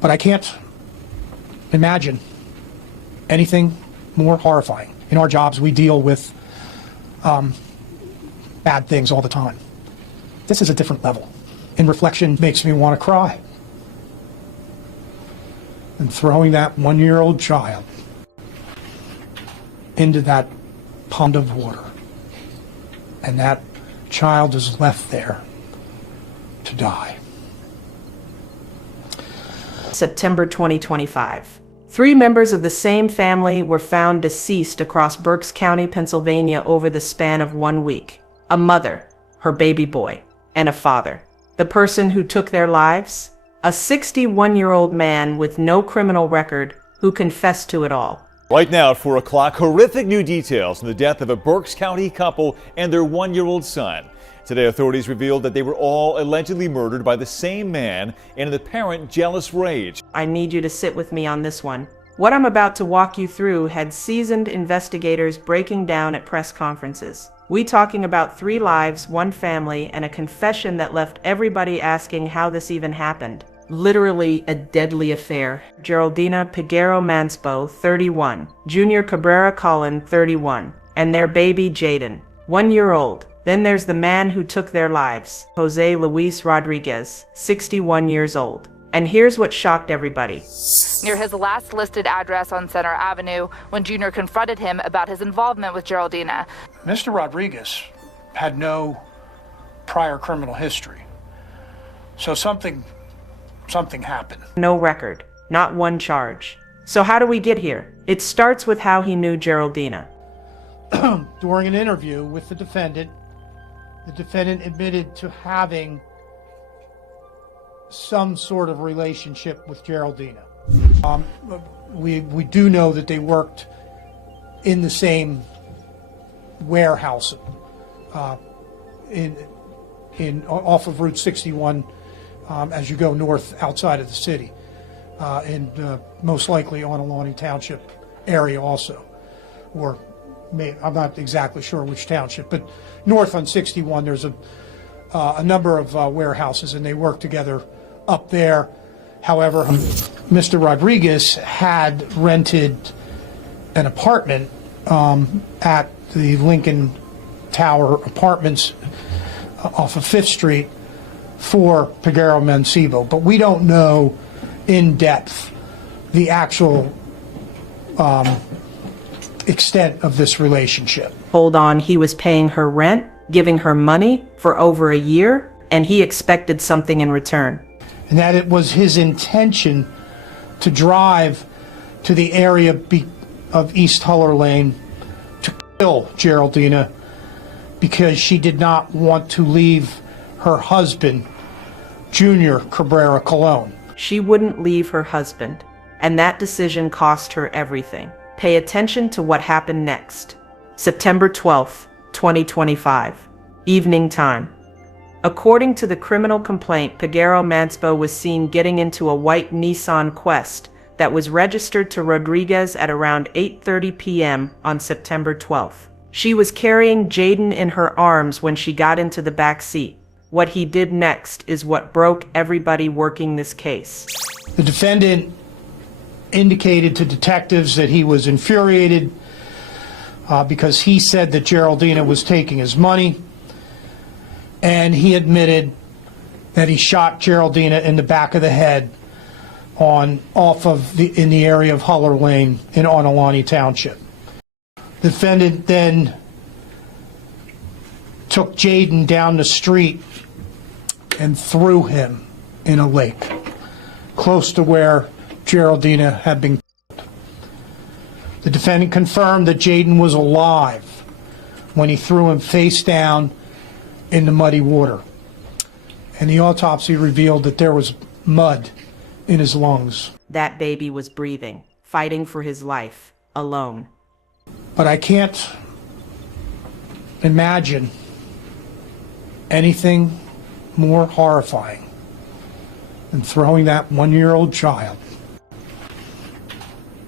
But I can't imagine anything more horrifying. In our jobs, we deal with bad things all the time. This is a different level. In reflection, makes me want to cry. And throwing that 1-year-old child into that pond of water, and that child is left there to die. September 2025. 3 members of the same family were found deceased across Berks County, Pennsylvania over the span of 1 week. A mother, her baby boy, and a father. The person who took their lives? A 61-year-old man with no criminal record who confessed to it all. Right now at 4 o'clock, horrific new details on the death of a Berks County couple and their 1-year-old son. Today, authorities revealed that they were all allegedly murdered by the same man and in the apparent jealous rage. I need you to sit with me on this one. What I'm about to walk you through had seasoned investigators breaking down at press conferences. We talking about 3 lives, 1 family, and a confession that left everybody asking how this even happened. Literally a deadly affair. Geraldina Piguero Manspo, 31, Junior Cabrera Collin, 31, and their baby Jaden, 1-year-old. Then there's the man who took their lives, Jose Luis Rodriguez, 61 years old. And here's what shocked everybody. Near his last listed address on Center Avenue, when Junior confronted him about his involvement with Geraldina. Mr. Rodriguez had no prior criminal history. So something happened. No record, not 1 charge. So how do we get here? It starts with how he knew Geraldina. During an interview with the defendant admitted to having some sort of relationship with Geraldina. We do know that they worked in the same warehouse off of Route 61 as you go north outside of the city, and most likely on Alani Township area also, or I'm not exactly sure which township, but north on 61 there's a number of warehouses, and they work together up there. However, Mr. Rodriguez had rented an apartment at the Lincoln Tower Apartments off of 5th Street for Piguero Manspo, but we don't know in depth the actual extent of this relationship. Hold on, he was paying her rent, giving her money for over a year, and he expected something in return. And that it was his intention to drive to the area of East Huller Lane to kill Geraldina because she did not want to leave her husband, Junior Cabrera Collin. She wouldn't leave her husband, and that decision cost her everything. Pay attention to what happened next. September 12th, 2025, evening time. According to the criminal complaint, Piguero Manspo was seen getting into a white Nissan Quest that was registered to Rodriguez at around 8:30 p.m. on September 12th. She was carrying Jaden in her arms when she got into the back seat. What he did next is what broke everybody working this case. The defendant indicated to detectives that he was infuriated because he said that Geraldina was taking his money, and he admitted that he shot Geraldina in the back of the head in the area of Huller Lane in Alani Township. The defendant then took Jaden down the street and threw him in a lake close to where Geraldina had been killed. The defendant confirmed that Jaden was alive when he threw him face down in the muddy water, and the autopsy revealed that there was mud in his lungs. That baby was breathing, fighting for his life, alone. But I can't imagine anything more horrifying than throwing that 1-year-old child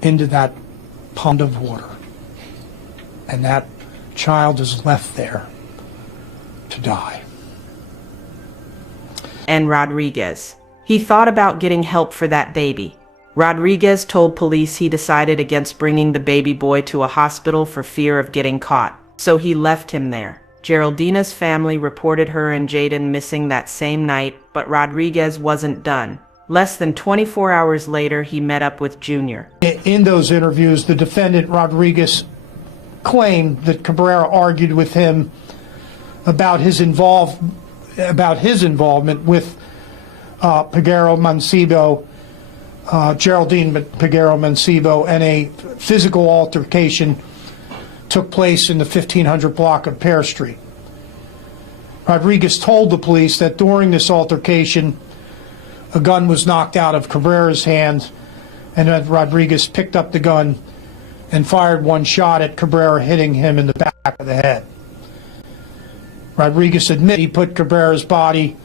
into that pond of water, and that child is left there to die. And Rodriguez, He thought about getting help for that baby. Rodriguez told police he decided against bringing the baby boy to a hospital for fear of getting caught, so he left him there. Geraldina's family reported her and Jaden missing that same night, but Rodriguez wasn't done. Less than 24 hours later, he met up with Junior. In those interviews, the defendant, Rodriguez, claimed that Cabrera argued with him about his involvement with Peguero Mancebo, Geraldine Peguero Mancebo, and a physical altercation took place in the 1500 block of Pear Street. Rodriguez told the police that during this altercation, a gun was knocked out of Cabrera's hands, and that Rodriguez picked up the gun and fired one shot at Cabrera, hitting him in the back of the head. Rodriguez admitted he put Cabrera's body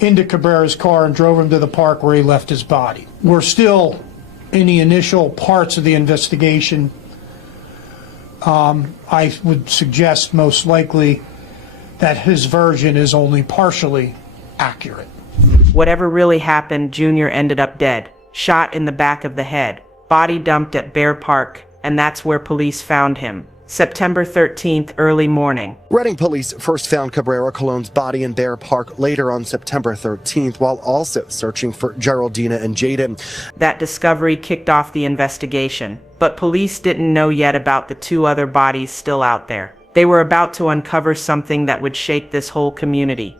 into Cabrera's car and drove him to the park where he left his body. We're still in the initial parts of the investigation. I would suggest most likely that his version is only partially accurate. Whatever really happened, Junior ended up dead, shot in the back of the head, body dumped at Bear Park, and that's where police found him. September 13th, early morning. Reading police first found Cabrera Colon's body in Bear Park later on September 13th, while also searching for Geraldina and Jaden. That discovery kicked off the investigation, but police didn't know yet about the two other bodies still out there. They were about to uncover something that would shake this whole community.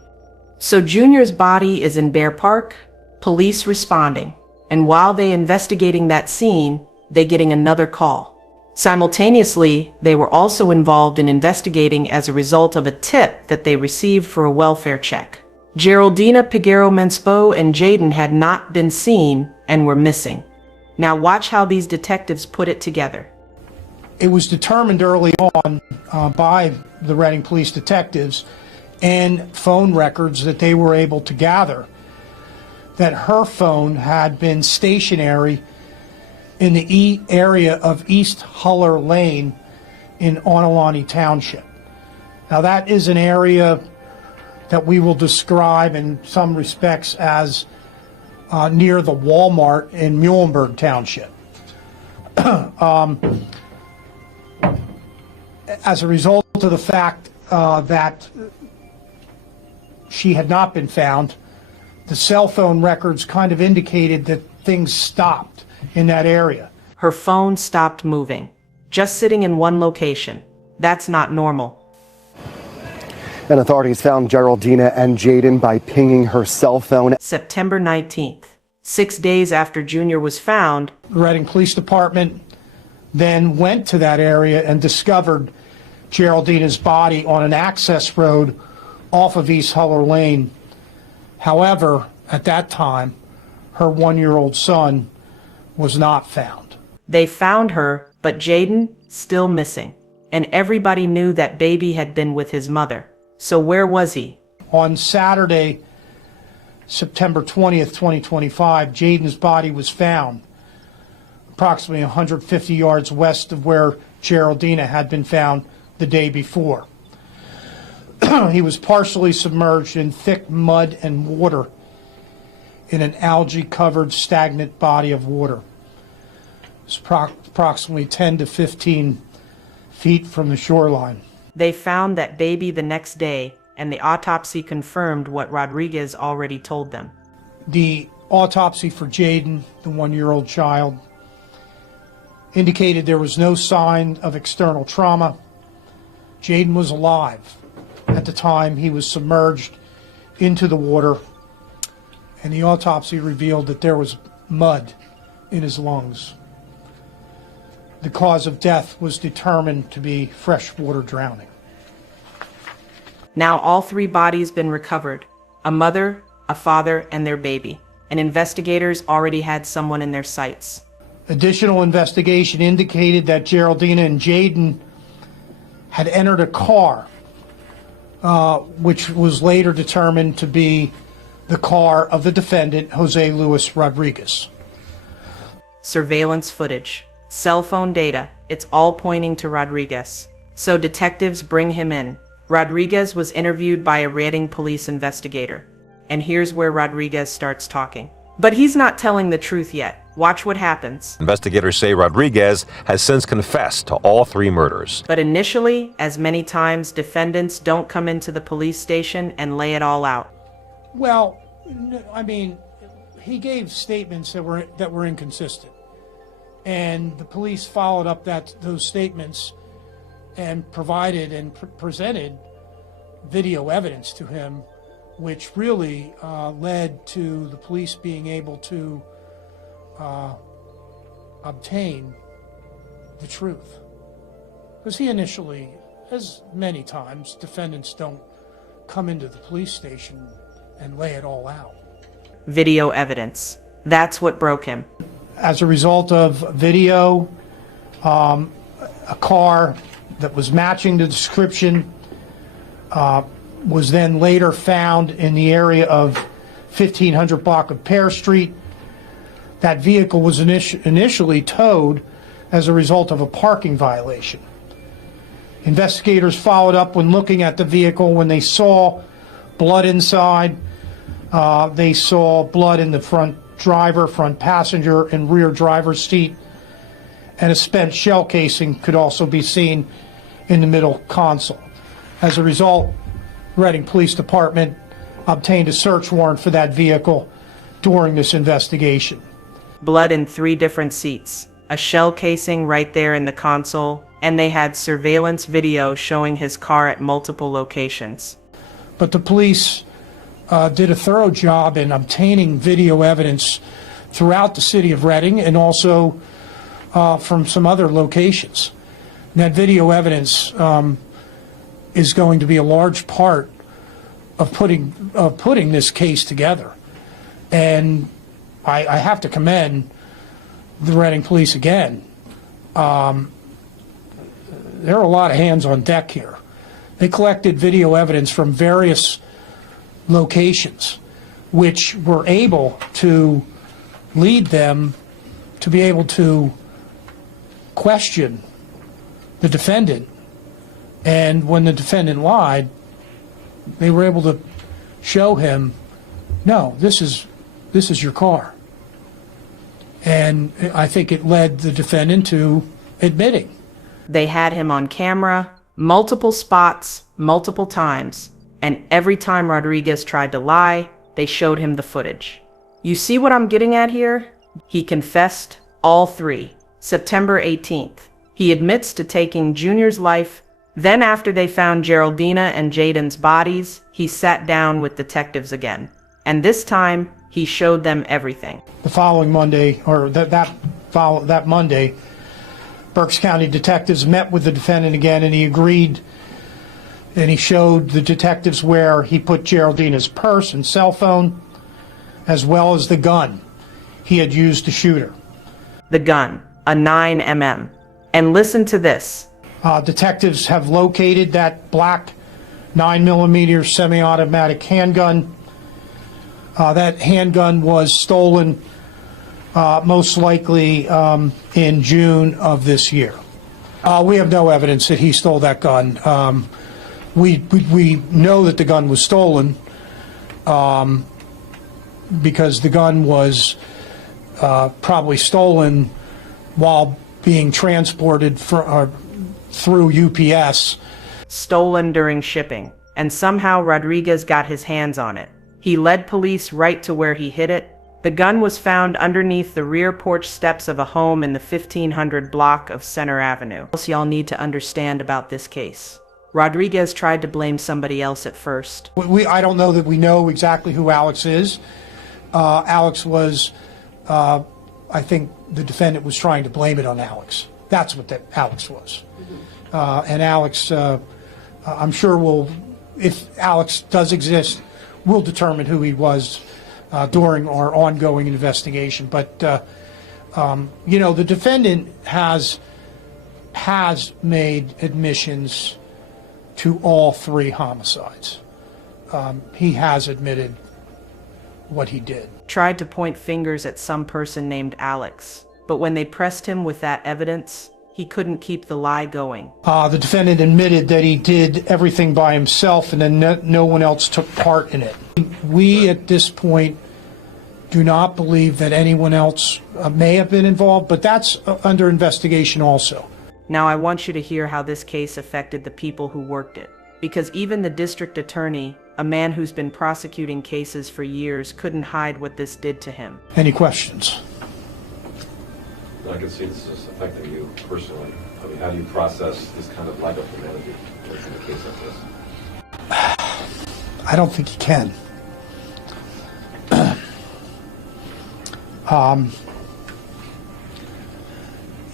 So Junior's body is in Bear Park, police responding, and while they investigating that scene, they getting another call. Simultaneously, they were also involved in investigating as a result of a tip that they received for a welfare check. Geraldina Peguero Mancebo and Jaden had not been seen and were missing. Now watch how these detectives put it together. It was determined early on by the Reading police detectives and phone records that they were able to gather that her phone had been stationary in the area of East Huller Lane in Onalani Township. Now that is an area that we will describe in some respects as near the Walmart in Muhlenberg Township. As a result of the fact that she had not been found, the cell phone records kind of indicated that things stopped in that area. Her phone stopped moving, just sitting in one location. That's not normal. And authorities found Geraldina and Jaden by pinging her cell phone. September 19th, 6 days after Junior was found, The Reading Police Department then went to that area and discovered Geraldina's body on an access road off of East Huller Lane. However, at that time, her one-year-old son was not found. they found her, but Jaden still missing. And everybody knew that baby had been with his mother. So where was he? On Saturday, September 20th, 2025, Jaden's body was found approximately 150 yards west of where Geraldina had been found the day before. He was partially submerged in thick mud and water in an algae-covered stagnant body of water. It's approximately 10 to 15 feet from the shoreline. They found that baby the next day, and the autopsy confirmed what Rodriguez already told them. The autopsy for Jaden, the one-year-old child, indicated there was no sign of external trauma. Jaden was alive at the time he was submerged into the water, and the autopsy revealed that there was mud in his lungs. The cause of death was determined to be freshwater drowning. Now all three bodies been recovered, a mother, a father, and their baby, and investigators already had someone in their sights. Additional investigation indicated that Geraldina and Jaden had entered a car, which was later determined to be the car of the defendant, Jose Luis Rodriguez. Surveillance footage, cell phone data, it's all pointing to Rodriguez. So detectives bring him in. Rodriguez was interviewed by a Reading police investigator. And here's where Rodriguez starts talking. But he's not telling the truth yet. Watch what happens. Investigators say Rodriguez has since confessed to all 3 murders. But initially, as many times, defendants don't come into the police station and lay it all out. Well, I mean, he gave statements that were inconsistent, and the police followed up those statements and provided and presented video evidence to him, which really led to the police being able to obtain the truth. Because he initially, as many times, defendants don't come into the police station and lay it all out. Video evidence. That's what broke him. As a result of video, a car that was matching the description was then later found in the area of 1500 block of Pear Street. That vehicle was initially towed as a result of a parking violation. Investigators followed up when looking at the vehicle. When they saw blood inside, they saw blood in the front driver, front passenger, and rear driver's seat, and a spent shell casing could also be seen in the middle console. As a result, Reading Police Department obtained a search warrant for that vehicle during this investigation. Blood in 3 different seats, a shell casing right there in the console, and they had surveillance video showing his car at multiple locations. But the police did a thorough job in obtaining video evidence throughout the city of Reading and also from some other locations. And that video evidence is going to be a large part of putting this case together. And I have to commend the Reading Police again. There are a lot of hands on deck here. They collected video evidence from various locations, which were able to lead them to be able to question the defendant. And when the defendant lied, they were able to show him, no, this is your car. And I think it led the defendant to admitting. They had him on camera, multiple spots, multiple times, and every time Rodriguez tried to lie, they showed him the footage. You see what I'm getting at here? He confessed all 3. September 18th. He admits to taking Junior's life. Then after they found Geraldina and Jaden's bodies, he sat down with detectives again. And this time, he showed them everything. The following Monday, or that Monday, Berks County detectives met with the defendant again, and he agreed, and he showed the detectives where he put Geraldina's purse and cell phone, as well as the gun he had used to shoot her. The gun, a 9mm. And listen to this. Detectives have located that black 9mm semi-automatic handgun. That handgun was stolen most likely in June of this year. We have no evidence that he stole that gun. We know that the gun was stolen because the gun was probably stolen while being transported through UPS. Stolen during shipping, and somehow Rodriguez got his hands on it. He led police right to where he hid it. The gun was found underneath the rear porch steps of a home in the 1500 block of Center Avenue. What else y'all need to understand about this case? Rodriguez tried to blame somebody else at first. I don't know that we know exactly who Alex is. Alex was, I think the defendant was trying to blame it on Alex. That's what that Alex was. And Alex, I'm sure if Alex does exist, we'll determine who he was during our ongoing investigation. But, the defendant has made admissions to all 3 homicides. He has admitted what he did. Tried to point fingers at some person named Alex, but when they pressed him with that evidence, he couldn't keep the lie going. The defendant admitted that he did everything by himself and then no one else took part in it. We, at this point, do not believe that anyone else may have been involved, but that's under investigation also. Now I want you to hear how this case affected the people who worked it. Because even the district attorney, a man who's been prosecuting cases for years, couldn't hide what this did to him. Any questions? I can see this is affecting you personally. I mean, how do you process this kind of lack of humanity in a case like this? I don't think you can.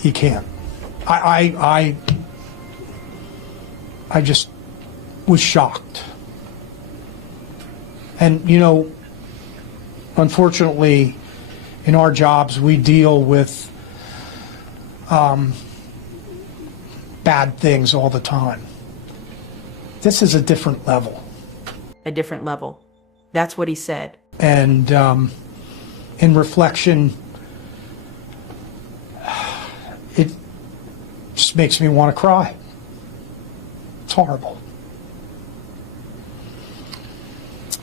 You can't. I just was shocked. And, you know, unfortunately, in our jobs, we deal with bad things all the time. This is a different level. A different level. That's what he said. And in reflection, it just makes me want to cry. It's horrible.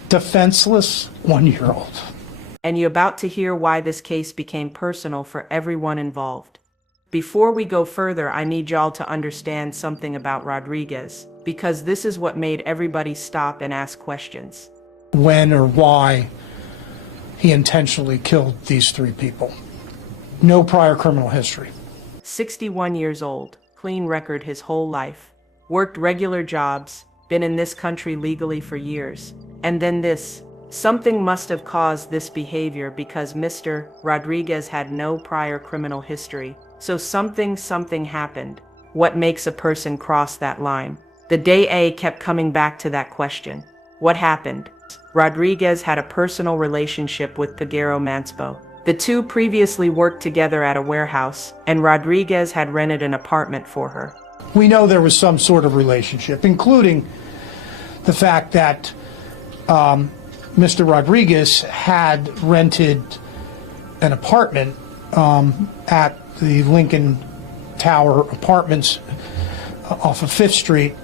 Defenseless 1-year-old. And you're about to hear why this case became personal for everyone involved. Before we go further, I need y'all to understand something about Rodriguez, because this is what made everybody stop and ask questions. When or why he intentionally killed these 3 people. No prior criminal history. 61 years old, clean record his whole life, worked regular jobs, been in this country legally for years. And then this. Something must have caused this behavior because Mr. Rodriguez had no prior criminal history. So something happened. What makes a person cross that line? The DA kept coming back to that question. What happened? Rodriguez had a personal relationship with Peguero Manspo. The two previously worked together at a warehouse, and Rodriguez had rented an apartment for her. We know there was some sort of relationship, including the fact that Mr. Rodriguez had rented an apartment at the Lincoln Tower Apartments off of 5th Street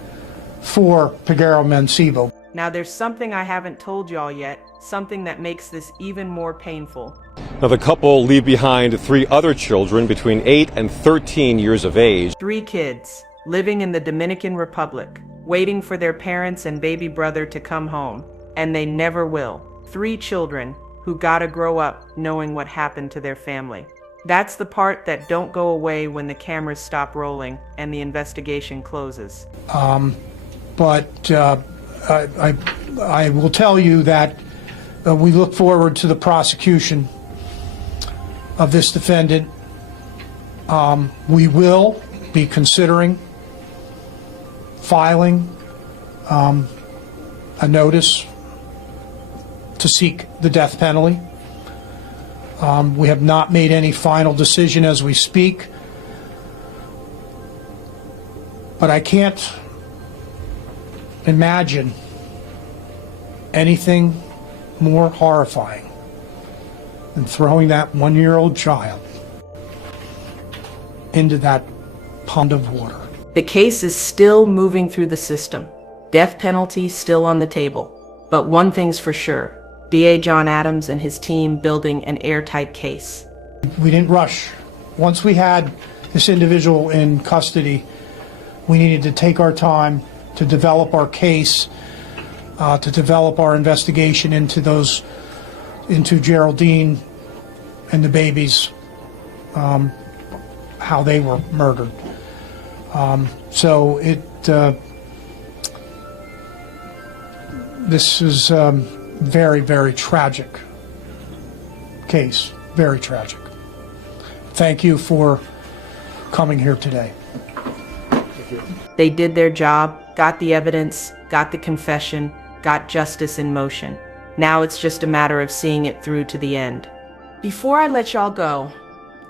for Peguero Manspo. Now there's something I haven't told y'all yet, something that makes this even more painful. Now, the couple leave behind 3 other children between 8 and 13 years of age. 3 kids, living in the Dominican Republic, waiting for their parents and baby brother to come home, and they never will. 3 children who gotta grow up knowing what happened to their family. That's the part that don't go away when the cameras stop rolling and the investigation closes. But I will tell you that we look forward to the prosecution of this defendant. We will be considering filing a notice to seek the death penalty. We have not made any final decision as we speak, but I can't imagine anything more horrifying than throwing that 1-year-old child into that pond of water. The case is still moving through the system. Death penalty still on the table. But one thing's for sure. DA John Adams and his team building an airtight case. We didn't rush. Once we had this individual in custody, we needed to take our time to develop our case, to develop our investigation into Geraldine and the babies, how they were murdered. So this is very, very tragic case, very tragic. Thank you for coming here today. They did their job, got the evidence, got the confession, got justice in motion. Now it's just a matter of seeing it through to the end. Before I let y'all go,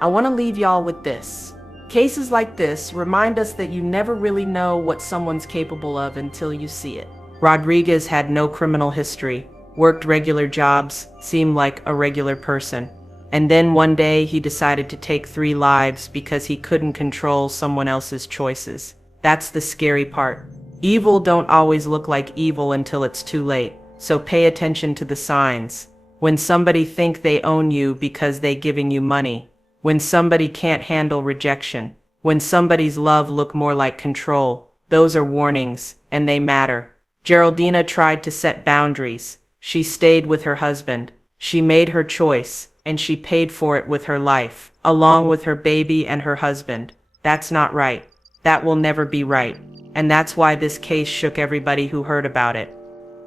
I want to leave y'all with this. Cases like this remind us that you never really know what someone's capable of until you see it. Rodriguez had no criminal history, worked regular jobs, seemed like a regular person. And then one day he decided to take 3 lives because he couldn't control someone else's choices. That's the scary part. Evil don't always look like evil until it's too late, so pay attention to the signs. When somebody think they own you because they giving you money. When somebody can't handle rejection. When somebody's love look more like control. Those are warnings, and they matter. Geraldina tried to set boundaries. She stayed with her husband. She made her choice, and she paid for it with her life, along with her baby and her husband. That's not right. That will never be right. And that's why this case shook everybody who heard about it.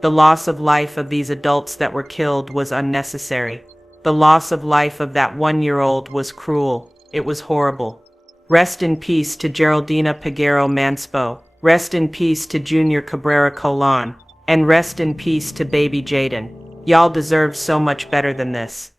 The loss of life of these adults that were killed was unnecessary. The loss of life of that 1-year-old was cruel. It was horrible. Rest in peace to Geraldina Peguero Manspo. Rest in peace to Junior Cabrera Colon. And rest in peace to baby Jaden. Y'all deserve so much better than this.